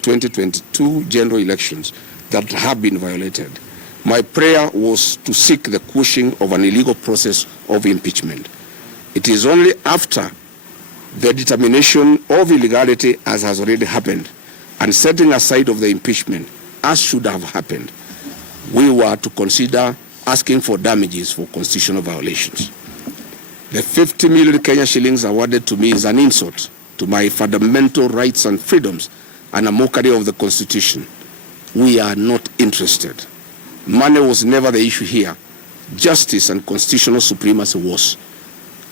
2022 general elections that have been violated. My prayer was to seek the quashing of an illegal process of impeachment. It is only after the determination of illegality, as has already happened, and setting aside of the impeachment, as should have happened, we were to consider asking for damages for constitutional violations. The 50 million Kenya shillings awarded to me is an insult to my fundamental rights and freedoms and a mockery of the Constitution. We are not interested. Money was never the issue here. Justice and constitutional supremacy was.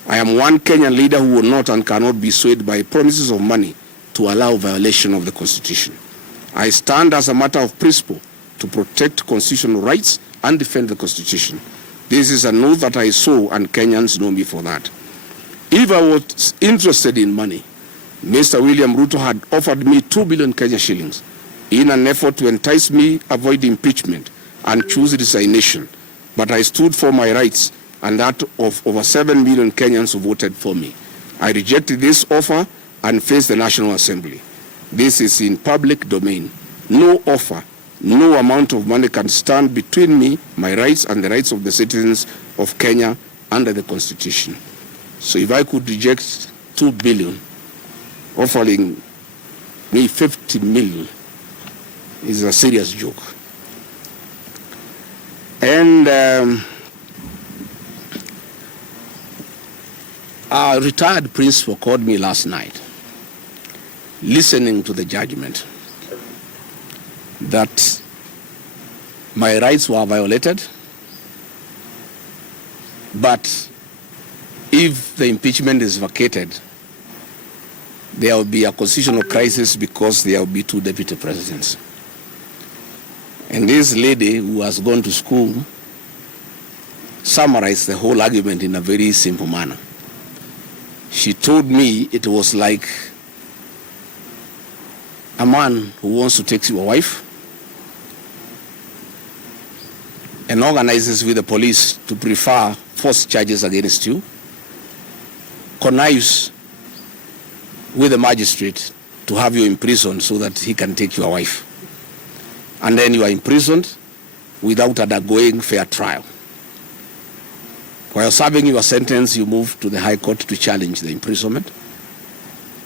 I am one Kenyan leader who will not and cannot be swayed by promises of money to allow violation of the Constitution. I stand as a matter of principle to protect constitutional rights and defend the Constitution. This is an oath that I sow, and Kenyans know me for that. If I was interested in money, Mr. William Ruto had offered me 2 billion Kenya shillings in an effort to entice me avoid impeachment and choose resignation. But I stood for my rights and that of over 7 million Kenyans who voted for me. I rejected this offer and faced the National Assembly. This is in public domain. No offer, no amount of money can stand between me, my rights, and the rights of the citizens of Kenya under the Constitution. So if I could reject 2 billion, offering me 50 million is a serious joke. And a retired principal called me last night, listening to the judgment, that my rights were violated, but if the impeachment is vacated, there will be a constitutional crisis because there will be 2 deputy presidents. And this lady who has gone to school summarized the whole argument in a very simple manner. She told me it was like a man who wants to take your wife and organizes with the police to prefer false charges against you, connives with the magistrate to have you imprisoned so that he can take your wife. And then you are imprisoned without undergoing fair trial. While serving your sentence, you move to the High Court to challenge the imprisonment.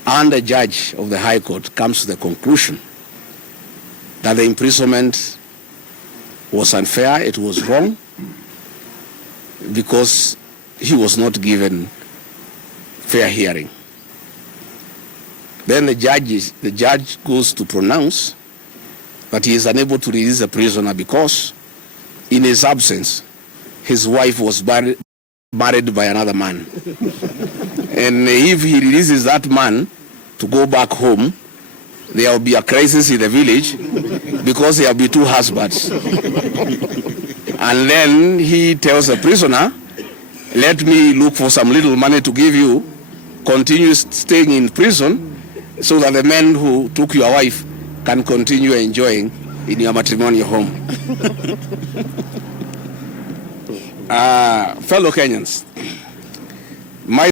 And the judge of the High Court comes to the conclusion that the imprisonment was unfair, it was wrong, because he was not given fair hearing. Then the judge goes to pronounce that he is unable to release the prisoner because in his absence, his wife was married by another man. And if he releases that man to go back home, there will be a crisis in the village because there will be 2 husbands. And then he tells the prisoner, let me look for some little money to give you, continue staying in prison so that the man who took your wife can continue enjoying in your matrimonial home. Fellow Kenyans,